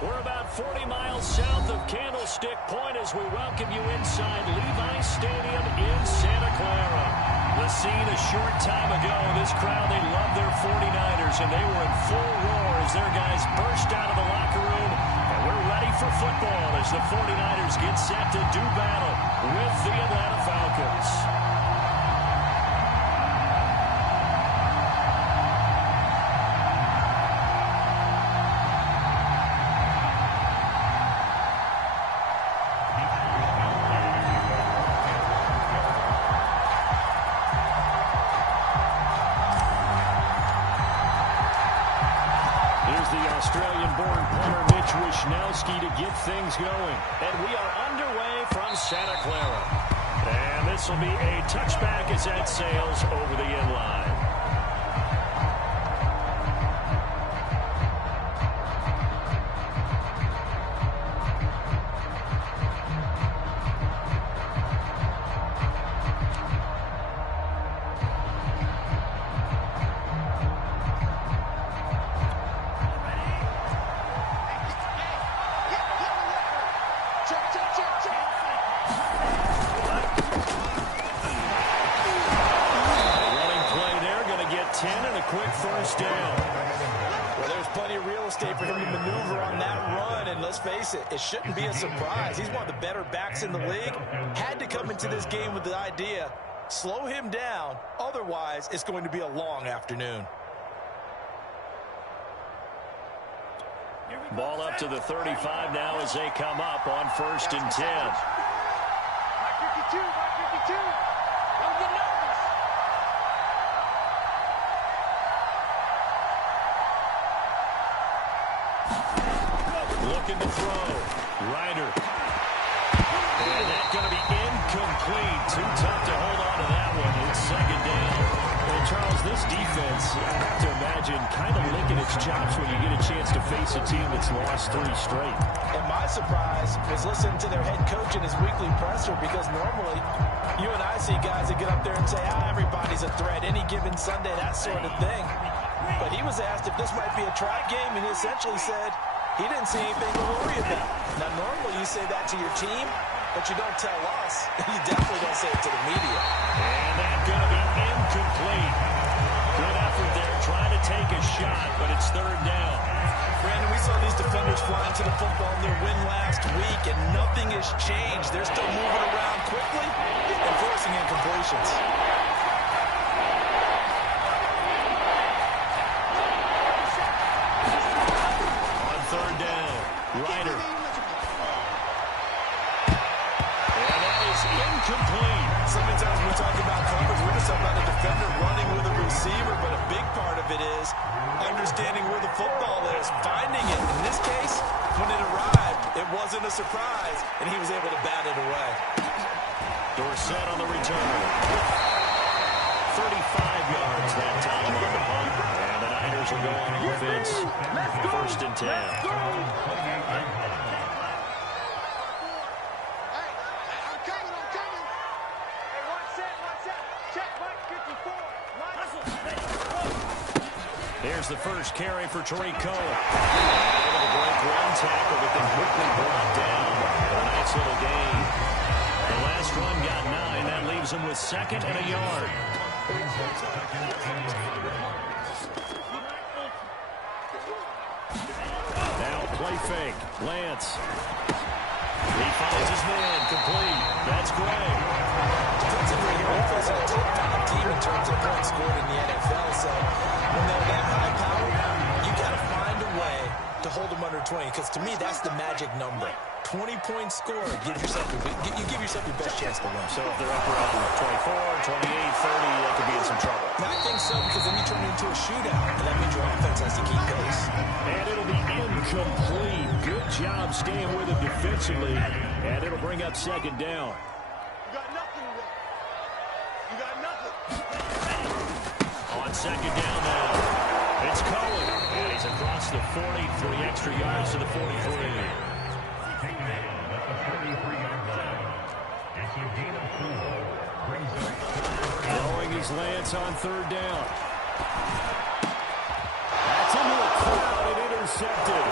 We're about 40 miles south of Candlestick Point as we welcome you inside Levi Stadium in Santa Clara. The scene a short time ago, this crowd, they love their 49ers, and they were in full roar as their guys burst out of the locker room. And we're ready for football as the 49ers get set to do battle with the Atlanta Falcons. To get things going, and we are underway from Santa Clara, and this will be a touchback as that sails over the end line. It shouldn't be a surprise. He's one of the better backs in the league. Had to come into this game with the idea, slow him down. Otherwise, it's going to be a long afternoon. Ball up to the 35 now as they come up on 1st and 10. Mark 52, Mark 52. Don't get nervous. Looking to throw. Ryder. And that's going to be incomplete. Too tough to hold on to that one. It's 2nd down. And Charles, this defense, I have to imagine, kind of licking its chops when you get a chance to face a team that's lost 3 straight. And my surprise was listening to their head coach in his weekly presser, because normally you and I see guys that get up there and say, everybody's a threat, any given Sunday, that sort of thing. But he was asked if this might be a try game, and he essentially said, he didn't see anything to worry about. Now, normally you say that to your team, but you don't tell us. You definitely don't say it to the media. And that's going to be incomplete. Good effort there, trying to take a shot, but it's 3rd down. Brandon, we saw these defenders flying to the football in their win last week, and nothing has changed. They're still moving around quickly and forcing incompletions. Ryder. And that is incomplete. Sometimes when we talk about coverage, we're just talking about a defender running with a receiver, but a big part of it is understanding where the football is, finding it. In this case, when it arrived, it wasn't a surprise, and he was able to bat it away. Dorsett on the return. 35 yards that time on the punt. And the Niners will go on offense. 1st and 10. Here's the first carry for Tariq Cohen. Able to break one tackle, but then quickly brought down. A nice little gain. The last run got 9. That leaves him with 2nd and a yard. Now play fake. Lance. He finds his man. Complete. That's Gray. Defensively, you're facing a top-down team in terms of points scored in the NFL. So when they're that high power, you got to find a way to hold them under 20. Because to me, that's the magic number. 20-point score. You give yourself your best chance to win. So if they're up around 24, 28, 30, they could be in some trouble. I think so, because then you turn it into a shootout, and that means your offense has to keep pace. And it'll be incomplete. Good job staying with it defensively, and it'll bring up 2nd down. You got nothing, Rick. You got nothing. On 2nd down now, it's Cohen. And he's across the 40, 3 extra yards to the 43. Throwing his Lance on 3rd down. That's into the crowd and intercepted.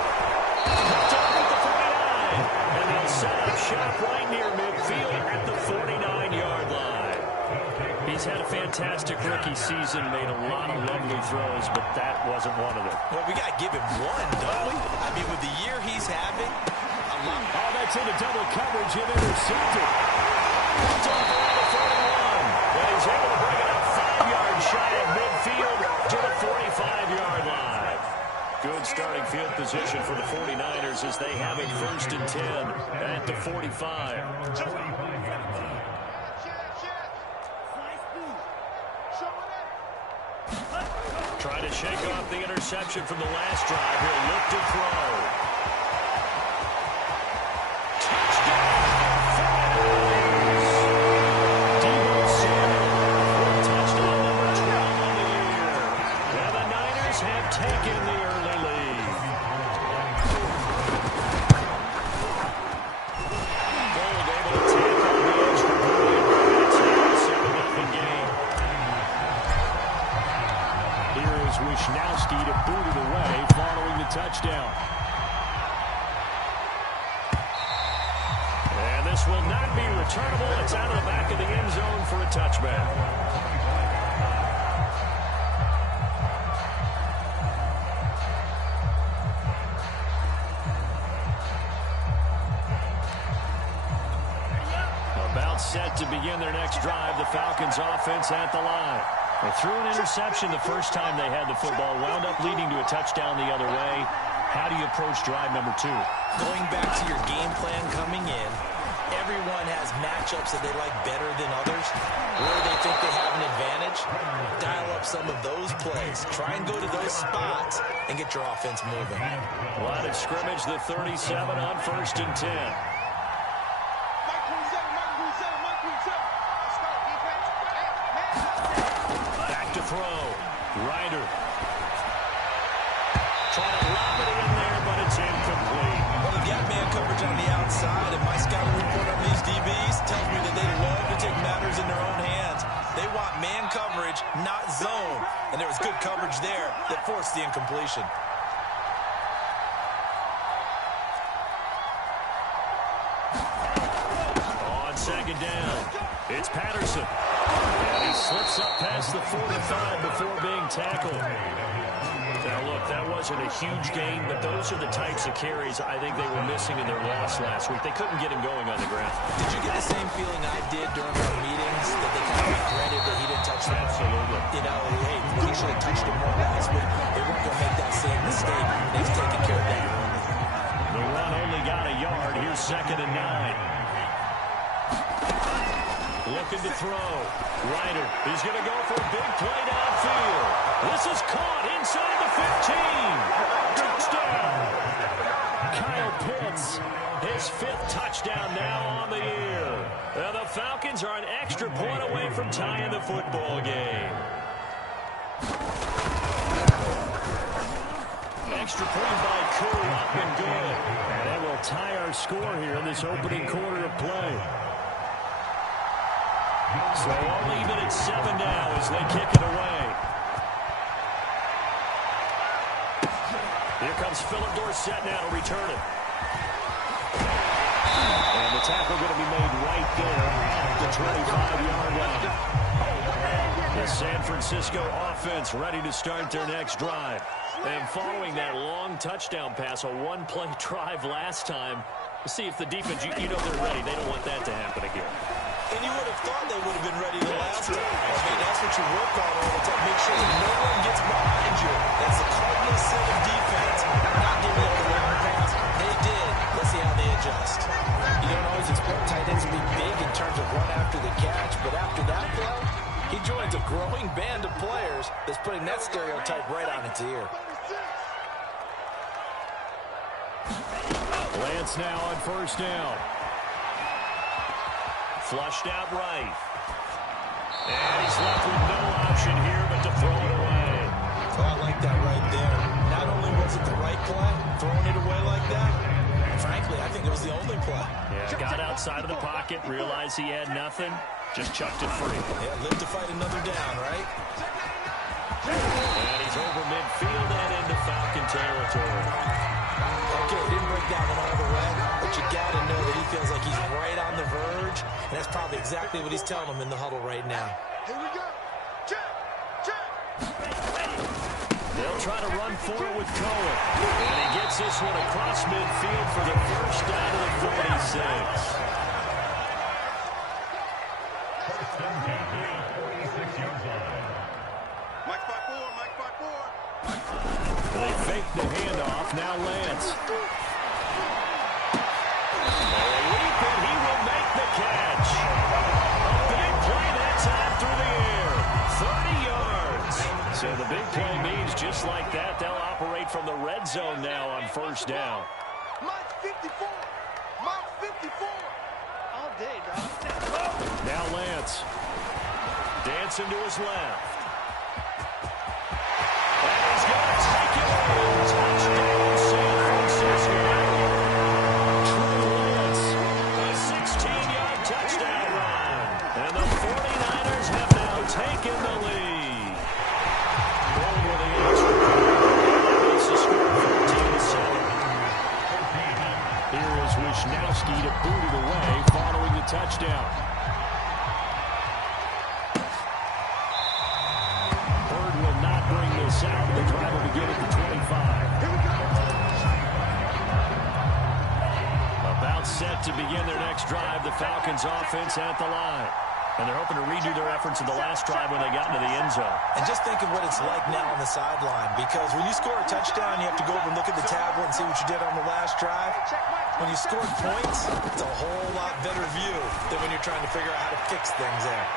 Hooked up at the 49. And they'll set up shop right near midfield at the 49-yard line. He's had a fantastic rookie season, made a lot of lovely throws, but that wasn't one of them. Well, we got to give him one, don't we? I mean, with the year he's having, oh, that's into double coverage and intercepted. Picked off around the 41. And he's able to bring it up 5 yards shy of midfield to the 45-yard line. Good starting field position for the 49ers as they have it 1st and 10 at the 45. Trying to shake off the interception from the last drive. He'll look to throw. Touchdown! Deebo Samuel for touchdown number 12 on the year. And the Niners have taken the early lead. Gold able to take on the edge for Booty. It's a 7-0 game. Here is Wishnowski to boot it away following the touchdown. And this will not be returnable. It's out of the back of the end zone for a touchback. About set to begin their next drive. The Falcons offense at the line. They threw an interception the first time they had the football, wound up leading to a touchdown the other way. How do you approach drive number 2? Going back to your game plan coming in, everyone has matchups that they like better than others. Where they think they have an advantage, dial up some of those plays. Try and go to those spots and get your offense moving. Line of scrimmage, the 37 on 1st and 10. To throw. Ryder. Trying to lob it in there, but it's incomplete. Well, we've got man coverage on the outside, and my scouting report on these DBs tells me that they love to take matters in their own hands. They want man coverage, not zone. And there was good coverage there that forced the incompletion. On 2nd down, it's Patterson. And he slips up past the 45 before being tackled. Now, look, that wasn't a huge gain, but those are the types of carries I think they were missing in their loss last week. They couldn't get him going on the ground. Did you get the same feeling I did during our meetings, that they kind of regretted that he didn't touch the ball? Absolutely. You know, hey, he should have touched him more last week. They weren't going to make that same mistake. They've taken care of that early. The run only got a yard. Here's 2nd and 9. Looking to throw. Ryder is going to go for a big play downfield. This is caught inside the 15. Touchdown. Kyle Pitts, his 5th touchdown now on the year. And the Falcons are an extra point away from tying the football game. Extra point by Koo, up and good. And that will tie our score here in this opening quarter of play. So all even at 7 now as they kick it away. Here comes Philip Dorsett now to return it. And the tackle going to be made right there at the 25-yard line. The San Francisco offense ready to start their next drive. And following that long touchdown pass, a one-play drive last time, to see if the defense, you know they're ready. They don't want that to happen again. And you would have thought they would have been ready the last time. I mean, that's what you work on all the time. Make sure that no one gets behind you. That's the Cardinals set of defense. Not giving up the long pass. They did. Let's see how they adjust. You don't always expect tight ends to be big in terms of run after the catch, but after that play, he joins a growing band of players that's putting that stereotype right on its ear. Lance now on 1st down. Flushed out right. And he's left with no option here but to throw it away. Oh, I like that right there. Not only was it the right play, throwing it away like that, frankly, I think it was the only play. Yeah, got outside of the pocket, realized he had nothing, just chucked it free. Yeah, live to fight another down, right? And he's over midfield and into Falcon territory. Okay, down the other way, but you got to know that he feels like he's right on the verge, and that's probably exactly what he's telling them in the huddle right now. Here we go. Check. They'll try to run forward with Cohen. And he gets this one across midfield for the first down of the 46. Mike 5-4. They fake the handoff. Now Lance. A leap, and he will make the catch. A big play that time through the air. 30 yards. So the big play means just like that, they'll operate from the red zone now on first down. Mike 54. All day, dog. Now Lance. Dancing to his left. And he's going to take it in. Touchdown, San Francisco. Trey Lance, a 16-yard touchdown run. And the 49ers have now taken the lead. Going with the extra point. It's the score 14-7. Here is Wisnowski to boot it away following the touchdown. Out. The drive will begin at the 25. Here we go. About set to begin their next drive, the Falcons offense at the line. And they're hoping to redo their efforts of the last drive when they got into the end zone. And just think of what it's like now on the sideline, because when you score a touchdown, you have to go over and look at the tablet and see what you did on the last drive. When you scored points, it's a whole lot better view than when you're trying to figure out how to fix things there.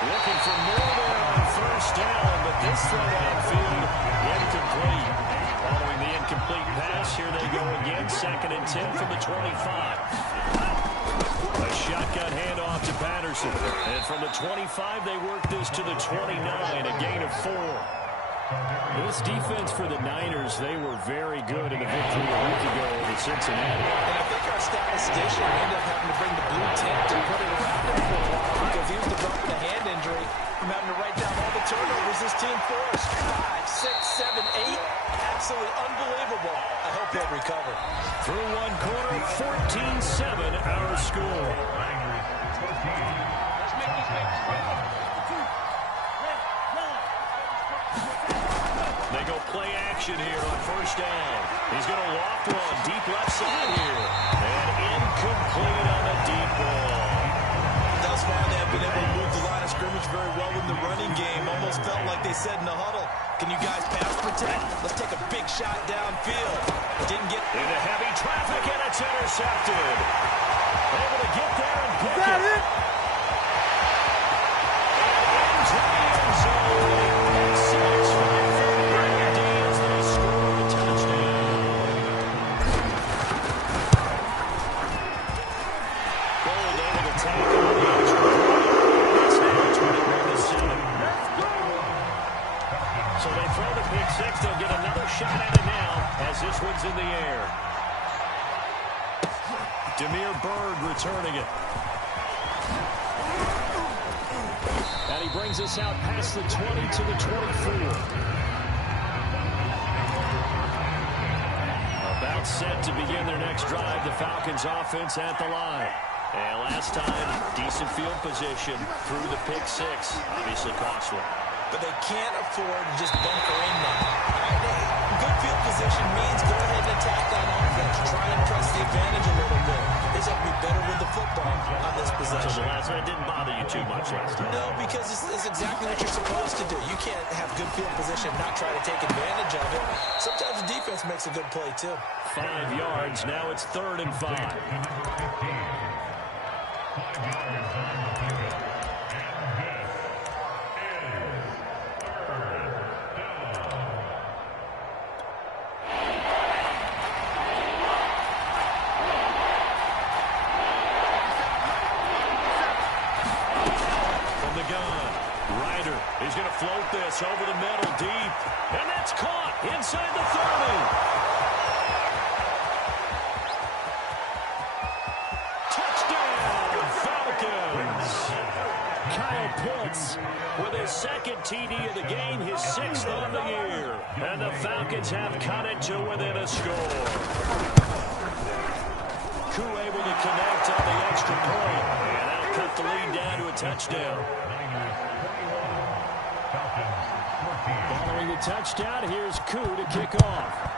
Looking for more there on first down, but this throw downfield incomplete. Following the incomplete pass, here they go again. 2nd and 10 from the 25. A shotgun handoff to Patterson. And from the 25, they work this to the 29, a gain of 4. This defense for the Niners, they were very good in the victory a week ago over Cincinnati. And I think our statistician ended up having to bring the blue tint and put it around there for a while because he was developing a hand injury from having to write down all the turnovers this team forced. 5, 6, 7, 8. Absolutely unbelievable. I hope he'll recover. Through one quarter, 14-7 our score. Let's make these babies. They go play action here on first down. He's going to loft one deep left side here. And incomplete on a deep ball. Thus far, they have been able to move the line of scrimmage very well in the running game. Almost felt like they said in the huddle, can you guys pass protect? Let's take a big shot downfield. Didn't get into heavy traffic, and it's intercepted. Able to get there and pick it. And into the end zone. So they throw the pick six. They'll get another shot at it now as this one's in the air. Demir Bird returning it. And he brings us out past the 20 to the 24. About set to begin their next drive. The Falcons offense at the line. And last time, decent field position through the pick six. Obviously costly. But they can't afford to just bunker in now. All right, good field position means go ahead and attack on offense. Try and press the advantage a little bit. They just have to be better with the football on this possession. So the last one didn't bother you too much last time. No, because it's exactly what you're supposed to do. You can't have good field position and not try to take advantage of it. Sometimes the defense makes a good play, too. 5 yards. Now it's 3rd and 5. He's going to float this over the middle deep. And that's caught inside the 30. Touchdown, Falcons. Kyle Pitts with his second TD of the game, his 6th on the year. And the Falcons have cut it to within a score. Koo able to connect on the extra point. And that'll cut the lead down to a touchdown. Following the touchdown, here's Koo to kick off.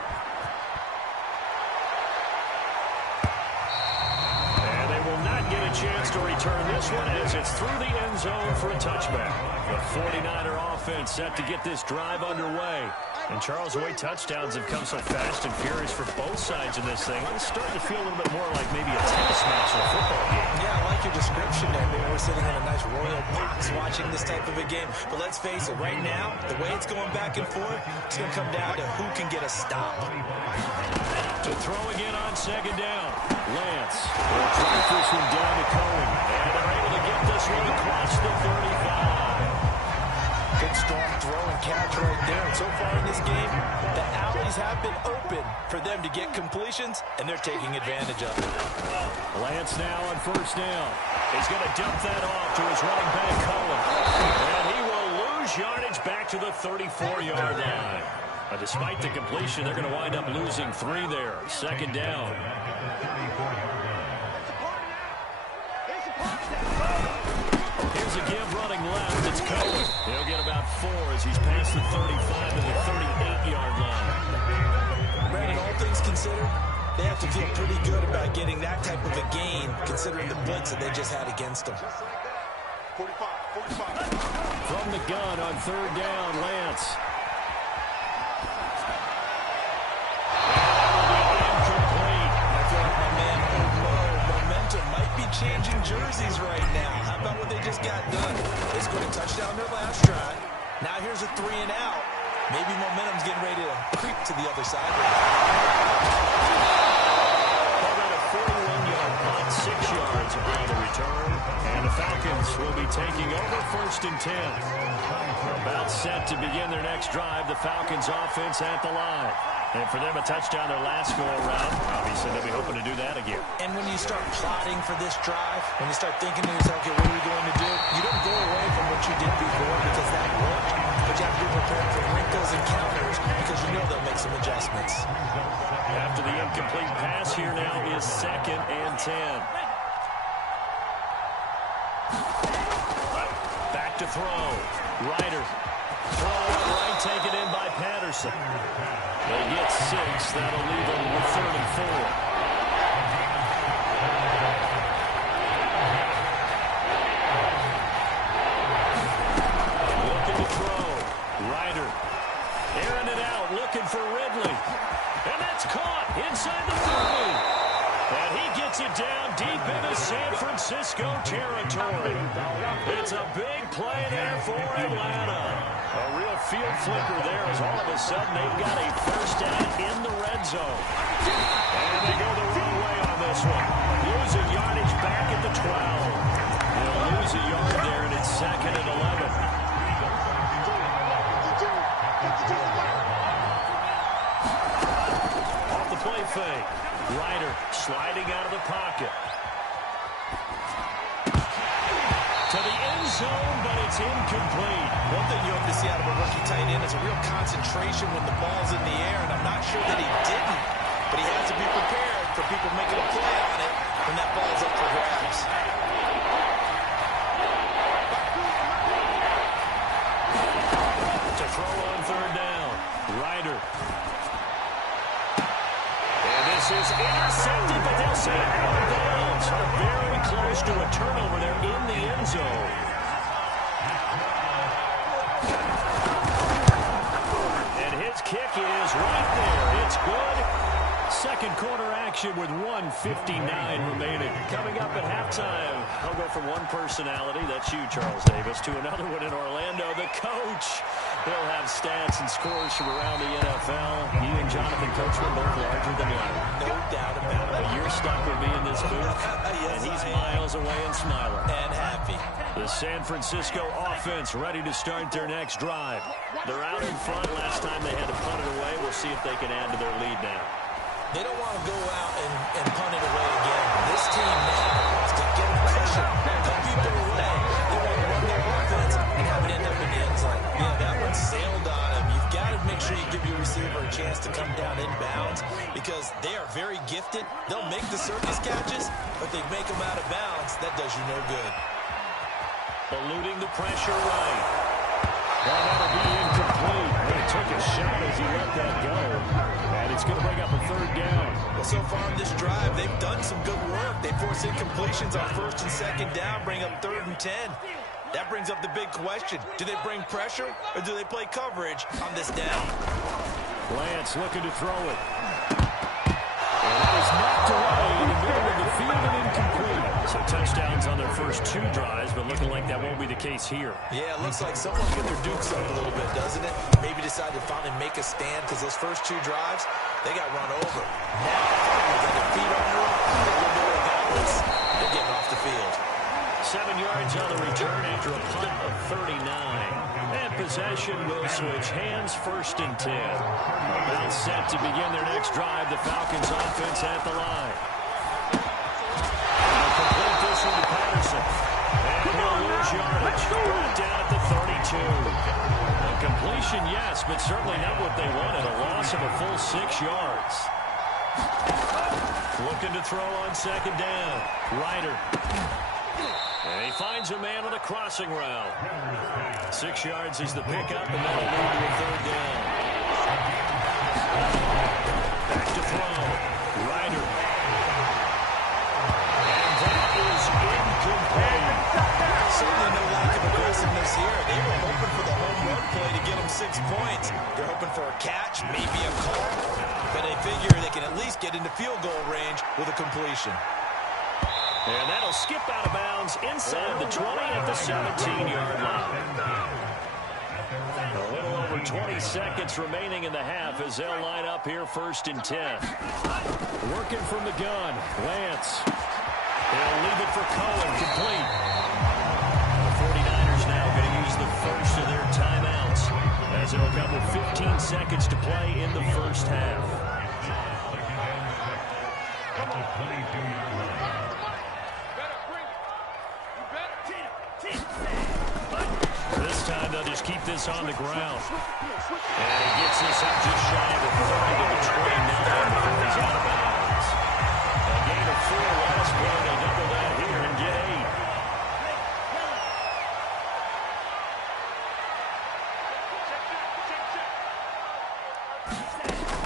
Get a chance to return this one as it's through the end zone for a touchback. The 49er offense set to get this drive underway. And Charles, the way touchdowns have come so fast and furious for both sides in this thing, it's starting to feel a little bit more like maybe a tennis match or a football game. Yeah, I like your description there. Maybe we're sitting in a nice royal box watching this type of a game. But let's face it, right now, the way it's going back and forth, it's going to come down to who can get a stop. To throw again on second down. Lance will drive this one down to Cohen. And they're able to get this one across the 35. Good strong throw and catch right there. And so far in this game, the alleys have been open for them to get completions, and they're taking advantage of it. Lance now on first down. He's going to dump that off to his running back, Cohen. And he will lose yardage back to the 34-yard line. But despite the completion, they're going to wind up losing 3 there. Second down. Here's a give running left. It's Cohen. He'll get about 4 as he's past the 35 to the 38-yard line. Brandon, all things considered, they have to feel pretty good about getting that type of a gain, considering the blitz that they just had against them. 45. From the gun on third down, Lance. Might be changing jerseys right now. How about what they just got done? They scored a touchdown their last drive. Now here's a 3 and out. Maybe momentum's getting ready to creep to the other side. They've got a 41-yard punt, 6 yards on the return. And the Falcons will be taking over first and 10. About set to begin their next drive. The Falcons offense at the line. And for them, a touchdown their last go-around. Obviously, they'll be hoping to do that again. And when you start plotting for this drive, when you start thinking to yourself, okay, what are we going to do? You don't go away from what you did before because that worked. But you have to be prepared for wrinkles and counters because you know they'll make some adjustments. After the incomplete pass, here now is 2nd and 10. Back to throw. Ryder. Throw right, taken in by Patterson. They get 6. That'll leave them with 3rd and 4. Looking to throw. Ryder. Airing it out. Looking for Ridley. And that's caught inside the 30. And he gets it down deep into San Francisco territory. It's a big play there for Atlanta. A real field flipper there as all of a sudden they've got a first down in the red zone. And they go the wrong way on this one. Losing yardage back at the 12. They'll lose a yard there, and it's 2nd and 11. Off the play fake. Ryder sliding out of the pocket. To the end zone, but it's incomplete. One thing you hope to see out of a rookie tight end is a real concentration when the ball's in the air, and I'm not sure that he didn't, but he has to be prepared for people making a play on it when that ball's up for grabs. To throw on third down, Ryder. And this is intercepted, but they'll say out of bounds. Very close to a turnover there in the end zone. And his kick is right there. It's good. Second quarter action with 1:59 remaining. Coming up at halftime, I'll go from one personality, that's you, Charles Davis, to another one in Orlando, the coach. He'll have stats and scores from around the NFL. You and Jonathan Coachman both larger than life. No doubt about it. But you're stuck with me in this booth, Yes, and he's I am. miles away and smiling. And happy. The San Francisco offense ready to start their next drive. They're out in front. Last time they had to punt it away. We'll see if they can add to their lead now. They don't want to go out and punt it away again. This team now wants to get pressure, put people away. They want to run their offense because they are very gifted. They'll make the circus catches, but they make them out of bounds. That does you no good. Eluding the pressure right. Well, that'll be incomplete. He took a shot as he let that go. And it's going to bring up a third down. Well, so far on this drive, they've done some good work. They force incompletions on first and second down, bring up 3rd and 10. That brings up the big question. Do they bring pressure or do they play coverage on this down? Lance looking to throw it. And it was knocked away in the middle of the field and incomplete. So touchdowns on their first 2 drives, but looking like that won't be the case here. Yeah, it looks like someone put their dukes up a little bit, doesn't it? Maybe decided to finally make a stand because those first 2 drives, they got run over. Now, with their feet under them, a little bit of balance, they're getting off the field. 7 yards on the return after a punt of 39. And possession will switch hands, 1st and 10. About set to begin their next drive. The Falcons offense at the line. They'll complete this one to Patterson. And he'll lose yardage. Brought down at the 32. A completion, yes, but certainly not what they wanted. A loss of a full 6 yards. Looking to throw on 2nd down. Ryder. And he finds a man on the crossing route. 6 yards is the pickup, and that'll lead to a 3rd down. Back to throw. Ryder. And that is incomplete. Certainly no lack of aggressiveness here. They were hoping for the home run play to get them 6 points. They're hoping for a catch, maybe a call, but they figure they can at least get into field goal range with a completion. And that'll skip out of bounds inside the 20 at the 17-yard line. A little over 20 seconds remaining in the half as they'll line up here 1st and 10. Working from the gun, Lance. They'll leave it for Cohen, complete. The 49ers now going to use the first of their timeouts as it'll come with 15 seconds to play in the first half. This time they'll just keep this on the ground. And he gets this up just shy of the 30 to the 29 before he's out of bounds. A gain of 4 last play. They double that here and get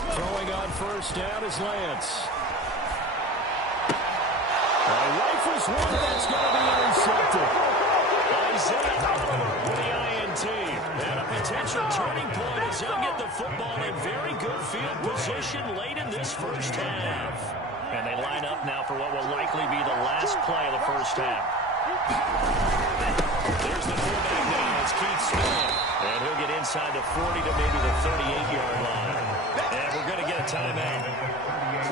8. Throwing on 1st down is Lance. Rifles one that's going to be intercepted. Isaiah with the INT. And a potential turning point as they'll get the football in very good field position late in this first half. And they line up now for what will likely be the last play of the first half. There's the fullback now. It's Keith Smith. And he'll get inside the 40 to maybe the 38-yard line. And we're going to get a timeout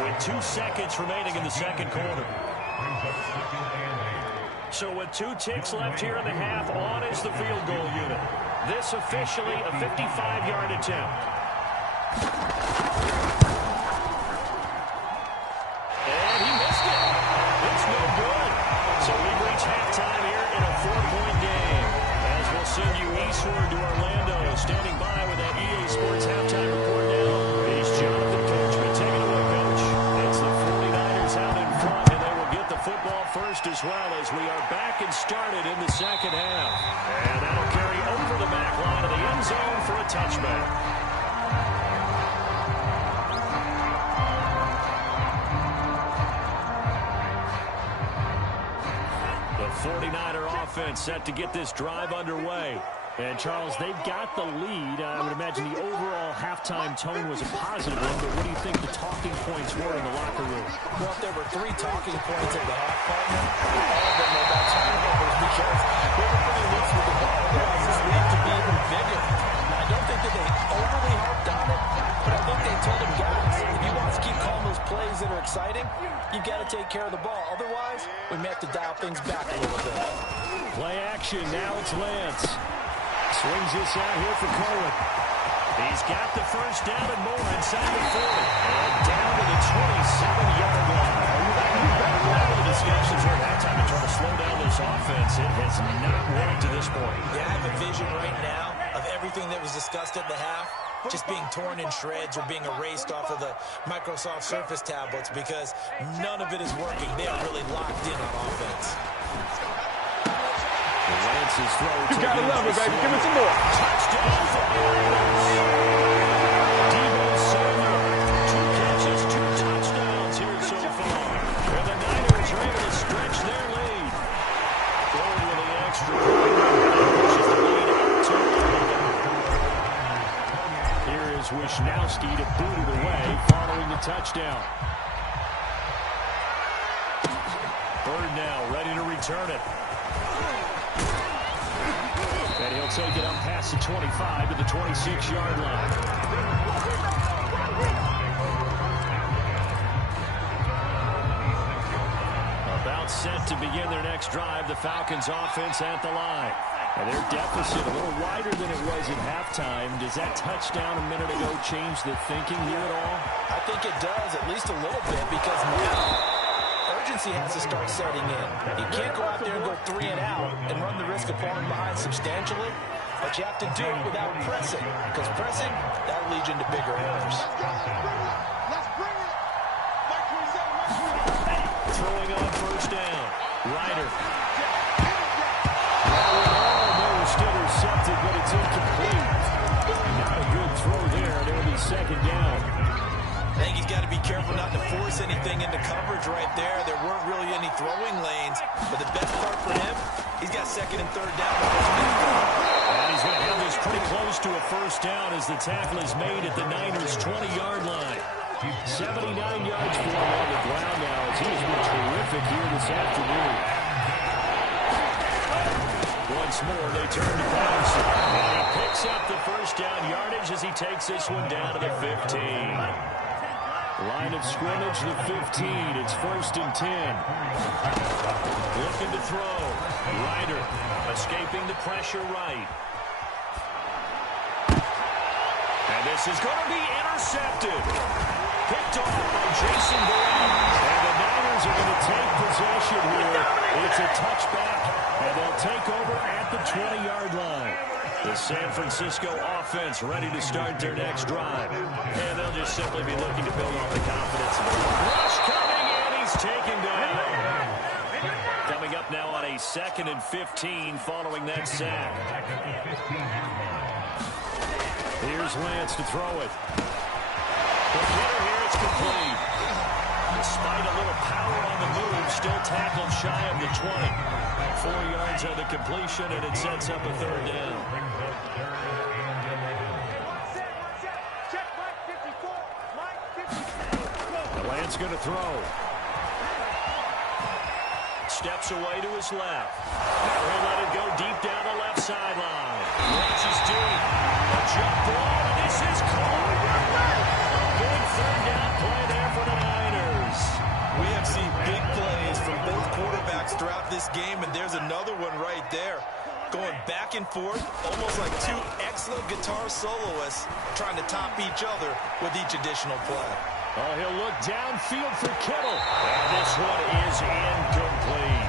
with 2 seconds remaining in the second quarter. So with 2 ticks left here in the half, on is the field goal unit. This officially a 55-yard attempt. And he missed it. It's no good. So we've reached halftime here in a 4-point game. As we'll send you eastward to Orlando. Standing by with that EA Sports halftime report now is Jonathan Coachman. Take it away, Coach. It's the 49ers out in front, and they will get the football first as well as we are back and started in the second half. And that'll carry over the back line of the end zone for a touchback. The 49er offense set to get this drive underway. And, Charles, they've got the lead. I would imagine the overall halftime tone was a positive one, but what do you think the talking points were in the locker room? Well, if there were 3 talking points at the half, partner, all of them were about turnovers because they were pretty loose with the ball. Otherwise, this league could be even bigger. Now, I don't think that they overly harped on it, but I think they told them, guys, if you want to keep calling those plays that are exciting, you've got to take care of the ball. Otherwise, we may have to dial things back a little bit. Play action. Now it's Lance. Swings this out here for Cohen. He's got the first down and more inside the 40. And down to the 27-yard line. A lot of the discussions are at halftime to try to slow down this offense. It has not worked to this point. Yeah, I have a vision right now of everything that was discussed at the half just being torn in shreds or being erased off of the Microsoft Surface tablets because none of it is working. They are really locked in on offense. Lance's throw. You gotta love it, baby. Give me some more. Touchdown for Debo Samuel. 2 catches, 2 touchdowns here so far. And the Niners are able to stretch their lead. Going with the extra point. Pushes the lead up to 11. Here is Wisnowski to boot it away following the touchdown. Bird now ready to return it. And he'll take it up past the 25 to the 26-yard line. About set to begin their next drive, the Falcons offense at the line. And their deficit a little wider than it was at halftime. Does that touchdown a minute ago change the thinking here at all? I think it does, at least a little bit, because now urgency has to start setting in. You can't go out there and go 3 and out and run the risk of falling behind substantially, but you have to do it without pressing, because pressing, that'll lead you into bigger errors. Let's bring it. Throwing on first down. Ryder. Almost intercepted, but it's incomplete. Not a good throw there. It'll be second down. I think he's got to be careful not to force anything into coverage right there. There weren't really any throwing lanes, but the best part for him, he's got second and third down. And he's going to have this pretty close to a first down as the tackle is made at the Niners' 20-yard line. 79 yards for him on the ground now as he has been terrific here this afternoon. Once more, they turn to pass. And he picks up the first down yardage as he takes this one down to the 15. Line of scrimmage, the 15. It's first and 10. Looking to throw. Ryder escaping the pressure right. And this is going to be intercepted. Picked off by Jason Brown. And the Niners are going to take possession here. It's a touchback, and they'll take over at the 20-yard line. The San Francisco offense ready to start their next drive. And they'll just simply be looking to build on the confidence. Rush coming, and he's taken down. Coming up now on a 2nd and 15 following that sack. Here's Lance to throw it. The hitter here, it's complete. Despite a little power on the move, still tackled shy of the 20. 4 yards on the completion, and it sets up a third down. Lance going to throw. Steps away to his left. Now he'll let it go deep down the left sideline. Launches deep. A jump ball, and this is caught. Big third down play there for the Niners. We have seen big plays from both quarterbacks throughout this game, and there's another one right there. Going back and forth, almost like 2 excellent guitar soloists trying to top each other with each additional play. Oh, he'll look downfield for Kittle. And this one is incomplete.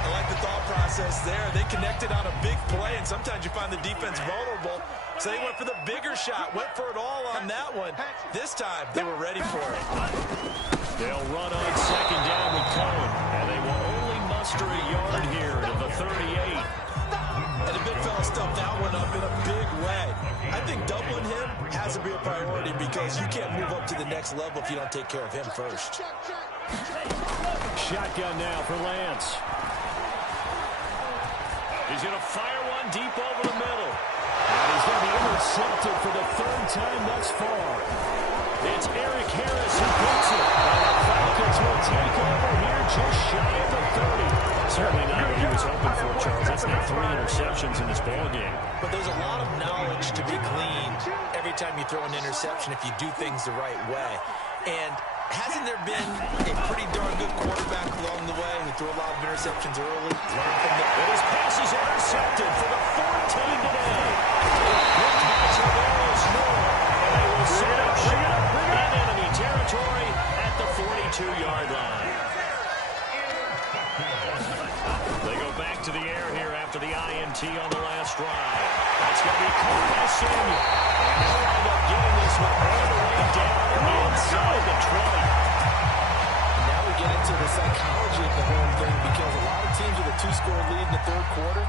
I like the thought process there. They connected on a big play, and sometimes you find the defense vulnerable. So they went for the bigger shot, went for it all on that one. This time, they were ready for it. They'll run on second down with Cohen, and they will only muster a yard here to the 38. And the big fella stuffed that one up in a big way. I think doubling him has to be a priority because you can't move up to the next level if you don't take care of him first. Shotgun now for Lance. He's going to fire one deep over the middle. And he's going to be intercepted for the 3rd time thus far. It's Eric Harris who picks it. And the Falcons will take over here just shy of the 30. Certainly not what he was hoping for, Charles. That's now 3 interceptions in this ballgame. But there's a lot of knowledge to be gleaned every time you throw an interception if you do things the right way. And hasn't there been a pretty darn good quarterback along the way who threw a lot of interceptions early? Learned from his pass is intercepted for the 4th time today. Looked back to Willis Moore, and they will set up shop in enemy territory at the 42-yard line. They go back to the air here after the INT on the last drive. That's going to be caught by Samuel. And they'll wind up 2-score lead in the third quarter,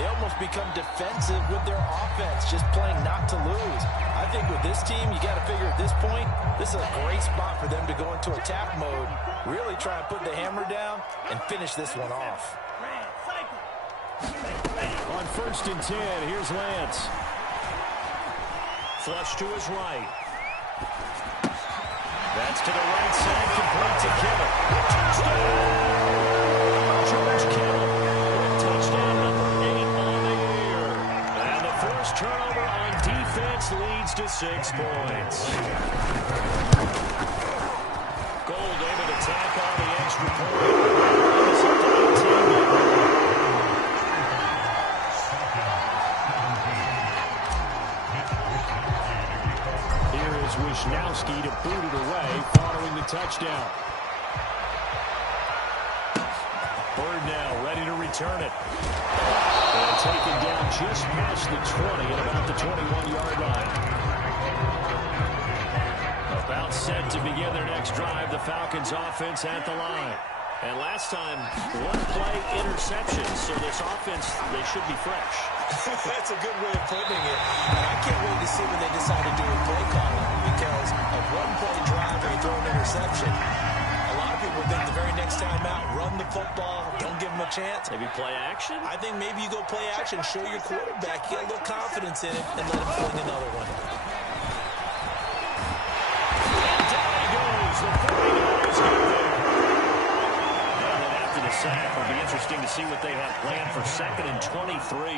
they almost become defensive with their offense, just playing not to lose. I think with this team, you got to figure at this point, this is a great spot for them to go into attack mode, really try and put the hammer down and finish this one off. On 1st and 10, here's Lance. Flush to his right. That's to the right side, complete to Kittle. Touchdown! George Kittle with touchdown number 8 on the year. And the first turnover on defense leads to 6 points. Gold able to tack on the extra point. Wishnowski to boot it away following the touchdown. Bird now ready to return it. And taken down just past the 20 at about the 21-yard line. About set to begin their next drive, the Falcons offense at the line. And last time, 1-play interception, so this offense, they should be fresh. That's a good way of putting it. And I can't wait to see when they decide to do a play calling, because a 1-play drive where you throw an interception, a lot of people think the very next time out, run the football, don't give them a chance. Maybe play action? I think maybe you go play action, show your quarterback, get a little confidence in it, and let him fling another one. And down he goes. The 49ers get there. And then after the sack, it'll be interesting to see what they have planned for 2nd and 23.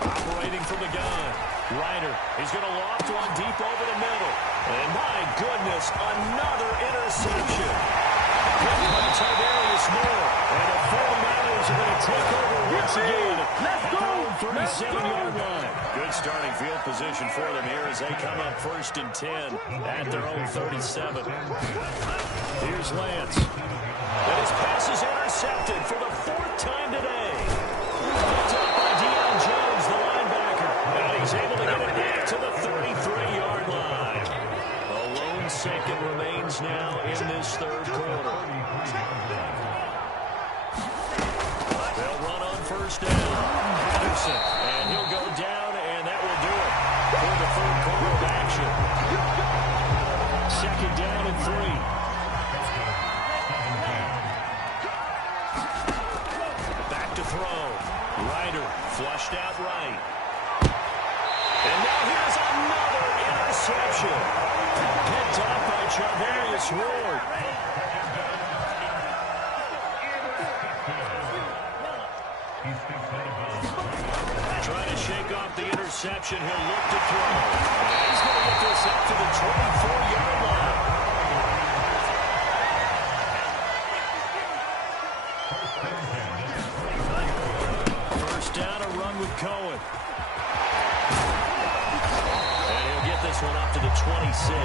Operating from the gun. Ryder, he's going to loft one deep over the middle. And my goodness, another interception. Good one, Tardarius Moore. And the 49ers are going to take over once again at their own 37-yard line. Good starting field position for them here as they come up 1st and 10 at their own 37. Here's Lance. And his pass is intercepted for the 4th time today. Picked up by Deion Jones, the linebacker. And he's able to get it back to the 33-yard line. A lone second remains now in this third quarter. They'll run on 1st down. Henderson, and he'll go down, and that will do it for the third quarter of action. 2nd down and 3. Throw. Ryder flushed out right. And now here's another interception. Picked up by Charvarius Ward. Trying to shake off the interception. He'll look to throw. And he's going to get this up to the 24-yard line. Down a run with Cohen. And he'll get this one up to the 26.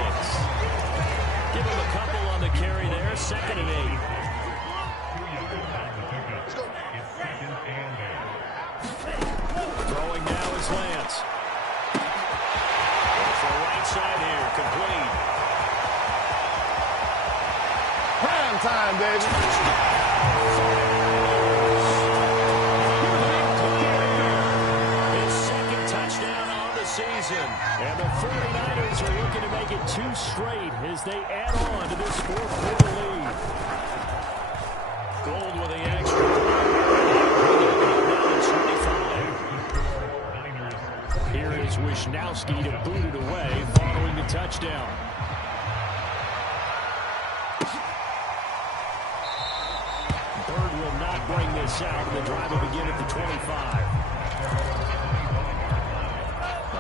Give him a couple on the carry there. 2nd and 8. Throwing now is Lance. Going for a right side here. Complete. Prime time, baby. And the 49ers are looking to make it 2 straight as they add on to this 4th quarter lead. Gold with the extra. Here is Wishnowski to boot it away following the touchdown. Bird will not bring this out, and the drive will begin at the 25.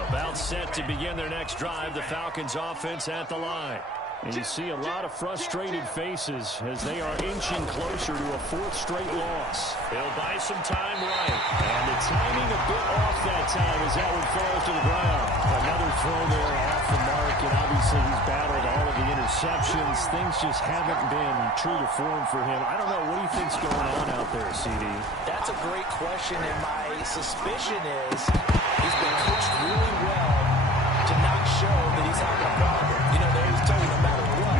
About set to begin their next drive, the Falcons offense at the line. And you see a lot of frustrated faces as they are inching closer to a 4th straight loss. He'll buy some time right. And the timing a bit off that time as that one falls to the ground. Another throw there off the mark, and obviously he's battled all of the interceptions. Things just haven't been true to form for him. I don't know. What do you think's going on out there, CD? That's a great question, and my suspicion is he's been coached really well to not show that he's having a problem. You know, they always tell you no matter what,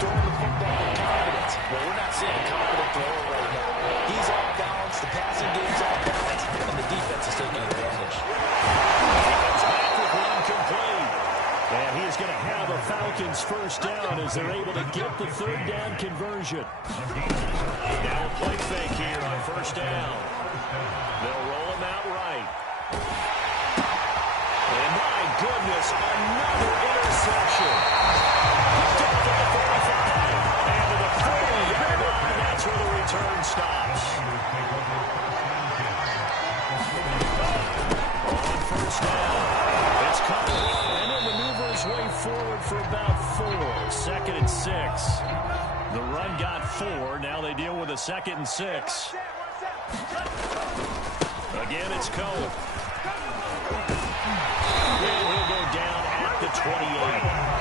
throwing the football with confidence. Well, we're not seeing a confident thrower right now. He's off balance, the passing game's off balance, and the defense is taking advantage. It's back with one complete. And he is going to have a Falcons first down as they're able to get the third down conversion. Now a play fake here on first down. They'll roll him out right. And my goodness, another interception. Picked up at the 45. And to the 40-yard line, that's where the return stops. On first down, it's Cutler. And he'll maneuver his way forward for about 4. Second and 6. The run got 4. Now they deal with a second and 6. Again, it's Cole. And he'll go down at the 28.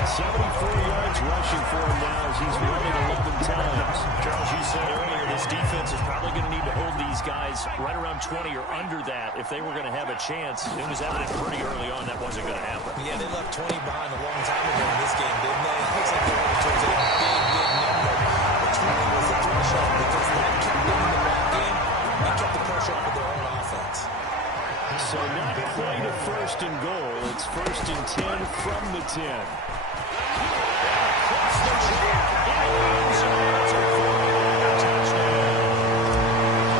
74 yards rushing for him now as he's running 11 times. Charles, you said earlier this defense is probably going to need to hold these guys right around 20 or under that if they were going to have a chance. It was evident pretty early on that wasn't going to happen. Yeah, they left 20 behind a long time ago in this game, didn't they? It looks like they went towards a big number. But 20 was the threshold because that kept them in the back game and kept the pressure off of their own offense. So not quite a first and goal. It's first and 10 from the 10. Across the track.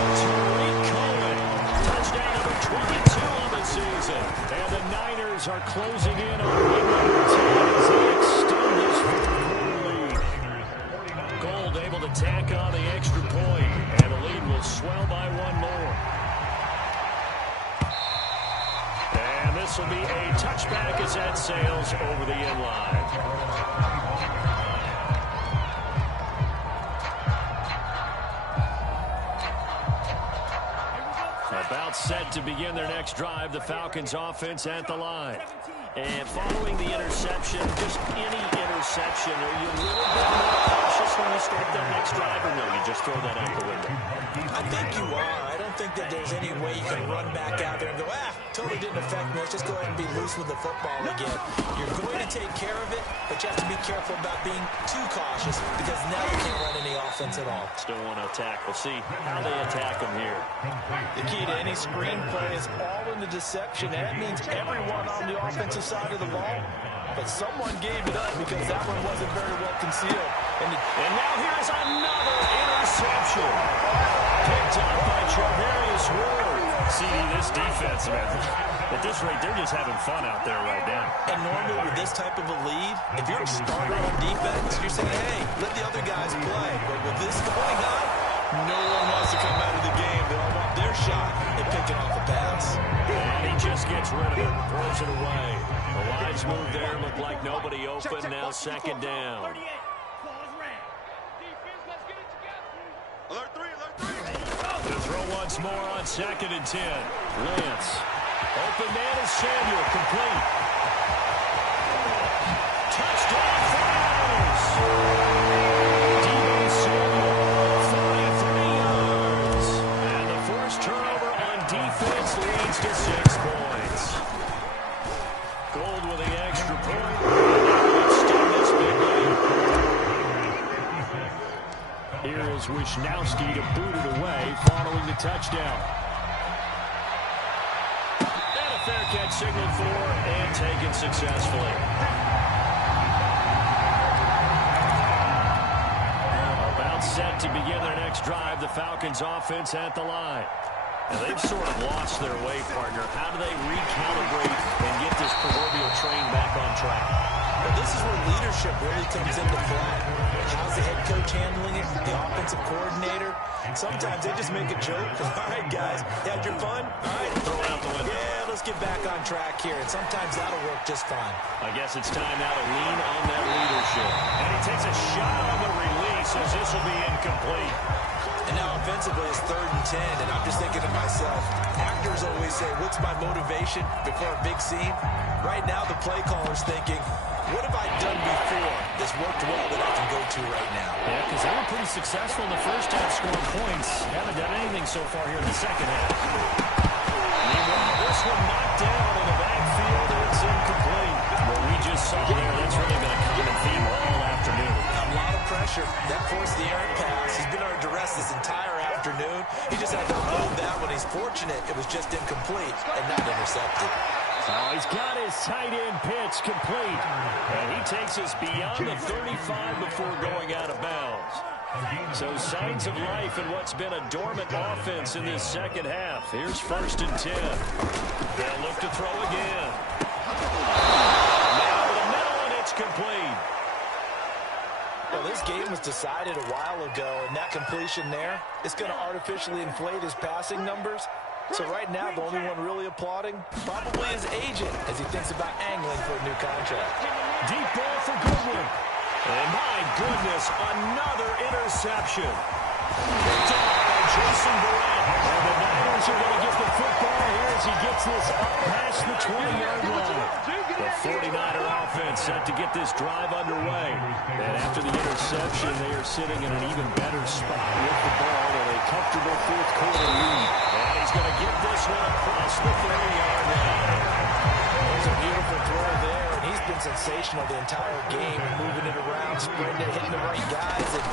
Tariq Cohen. Touchdown number 22 on the season. And the Niners are closing in on win number 10 as they extend this fourth-quarter lead. Gold able to tack on the extra point, and the lead will swell by one more. And this will be a touchback as that sails over the end line. About set to begin their next drive, the Falcons offense at the line. And following the interception, just any interception, are you a little bit more cautious when you start that next drive, or no, you just throw that out the window? I think you are. I don't think that there's any way you can run back out there and go, totally didn't affect me. Let's just go ahead and be loose with the football again. You're going to take care of it, but you have to be careful about being too cautious because now you can't run any offense at all. Still want to attack. We'll see how they attack them here. The key to any screenplay is all in the deception. That means everyone on the offensive side of the ball. But someone gave it up because that one wasn't very well concealed. And now here's another interception. Picked up by Charvarius Ward. See, this defense, man, at this rate, they're just having fun out there right now. And normally with this type of a lead, if you're a starter on defense, you're saying, hey, let the other guys play. But with this going on, no one wants to come out of the game. They all want their shot at picking off a pass. And he just gets rid of it, throws it away. The lines move there, look like nobody open. Now second down. Alert 3, alert 3. To throw once more on second and 10. Lance. Open man is Samuel, complete. Touchdown, 49ers. Deebo Samuel, 43 yards. And the first turnover on defense leads to 6 points. Gold with the extra point. And now we extend this big lead. Here is Wisnowski to boot it away following the touchdown. And a fair catch signaled for and taken successfully. About set to begin their next drive, the Falcons offense at the line. And they've sort of lost their way, partner. How do they recalibrate and get this proverbial train back on track? Well, this is where leadership really comes into play. How's the head coach handling it? The offensive coordinator? Sometimes they just make a joke. All right, guys, you had your fun? All right, throw it out the window. Yeah, let's get back on track here. And sometimes that'll work just fine. I guess it's time now to lean on that leadership. And he takes a shot on the release as this will be incomplete. And now offensively it's 3rd and 10, and I'm just thinking to myself, actors always say, what's my motivation before a big scene? Right now the play caller's thinking, what have I done before that's worked well that I can go to right now? Yeah, because they were pretty successful in the first half scoring points. Haven't done anything so far here in the second half. Meanwhile, this one knocked down in the backfield. It's incomplete. What we just saw there, that's really been a common theme all afternoon. A lot of pressure. That forced the errant pass. He's been under duress this entire afternoon. He just had to hold that one. He's fortunate it was just incomplete and not intercepted. Oh, he's got his tight end pitch complete. And he takes us beyond the 35 before going out of bounds. So signs of life in what's been a dormant offense in this second half. Here's 1st and 10. They'll look to throw again. Now to the middle, and it's complete. Well, this game was decided a while ago, and that completion there is going to artificially inflate his passing numbers. So right now, the only one really applauding probably his agent as he thinks about angling for a new contract. Deep ball for Goodwin. And my goodness, another interception. Picked off by Jason Barrett. And the Niners are going to get the football here as he gets this up past the 20-yard line. The 49er offense set to get this drive underway. And after the interception, they are sitting in an even better spot with the ball in a comfortable fourth-quarter lead. And he's going to get this one across the 30-yard line. There's a beautiful throw there, and he's been sensational the entire game, moving it around, spreading it, hitting the right guys. And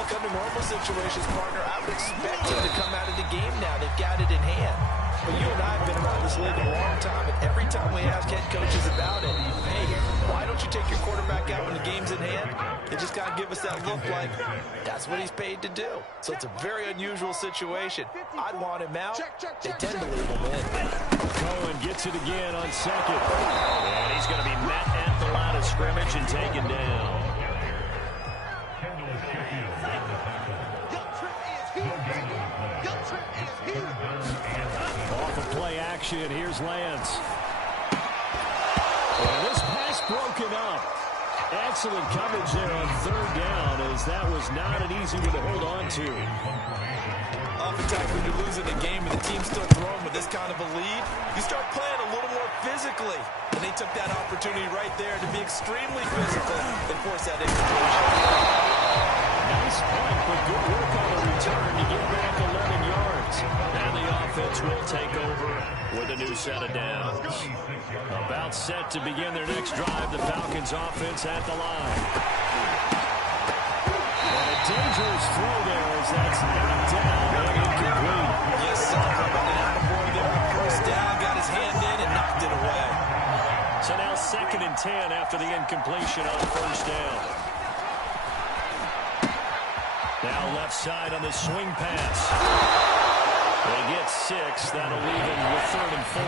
look, under normal situations, partner, I would expect him to come out of the game now. They've got it in hand. But you and I have been around this league a long time, and every time we ask head coaches about it, hey, why don't you take your quarterback out when the game's in hand? They just got to give us that look like that's what he's paid to do. So it's a very unusual situation. I'd want him out. They tend to leave him in. Cohen gets it again on second. And he's going to be met at the line of scrimmage and taken down. Off of play action, here's Lance. And this pass broken up. Excellent coverage there on 3rd down, as that was not an easy one to hold on to. Oftentimes when you're losing a game and the team's still throwing with this kind of a lead, you start playing a little more physically. And they took that opportunity right there to be extremely physical and force that incompletion. Nice punt, but good work on the return to get back 11 yards. And the offense will take over with a new set of downs. About set to begin their next drive, the Falcons offense at the line. And a dangerous throw there as that's knocked down and incomplete. Yes, son, running out of boy there. First down, got his hand in and knocked it away. So now 2nd and 10 after the incompletion on 1st down. Now left side on the swing pass. They get 6. That'll leave him with 3rd and 4.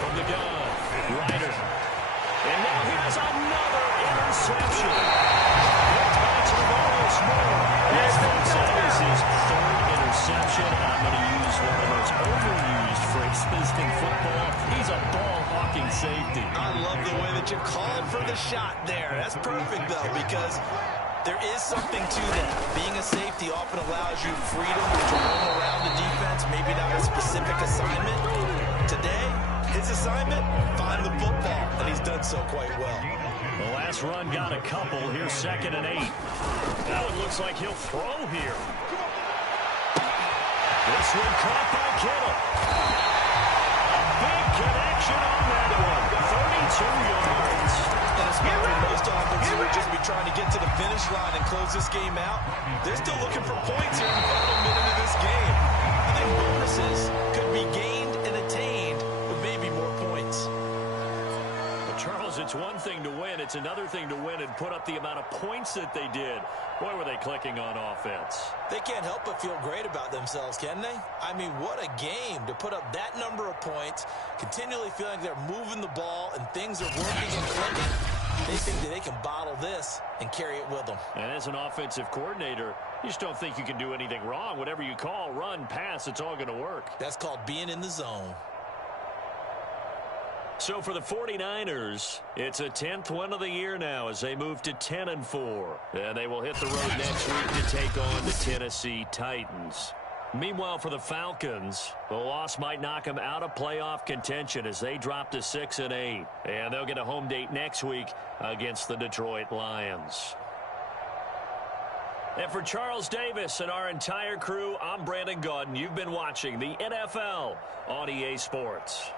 From the gun, Ryder. And now here's another interception. Picked by Tarvarius Moore. Yes, that's his 3rd interception. I'm going to use one of those overused phrases in football. He's a ball-hawking safety. I love the way that you called for the shot there. That's perfect, though, because there is something to that. Being a safety often allows you freedom to roam around the defense, maybe not a specific assignment. Today, his assignment, find the football, and he's done so quite well. The last run got a couple. Here's 2nd and 8. Now it looks like he'll throw here. This one caught by Kittle. A big connection on that one. 32 yards. And especially most offenses would just be trying to get to the finish line and close this game out. They're still looking for points here in the final minute of this game. I think bonuses could be gained and attained with maybe more points. Well, Charles, it's one thing to win. It's another thing to win and put up the amount of points that they did. Boy, were they clicking on offense. They can't help but feel great about themselves, can they? I mean, what a game to put up that number of points, continually feeling like they're moving the ball and things are working and clicking. They think that they can bottle this and carry it with them. And as an offensive coordinator, you just don't think you can do anything wrong. Whatever you call, run, pass, it's all going to work. That's called being in the zone. So for the 49ers, it's a 10th win of the year now as they move to 10-4. And they will hit the road next week to take on the Tennessee Titans. Meanwhile, for the Falcons, the loss might knock them out of playoff contention as they drop to 6-8. And they'll get a home date next week against the Detroit Lions. And for Charles Davis and our entire crew, I'm Brandon Gaudin. You've been watching the NFL on EA Sports.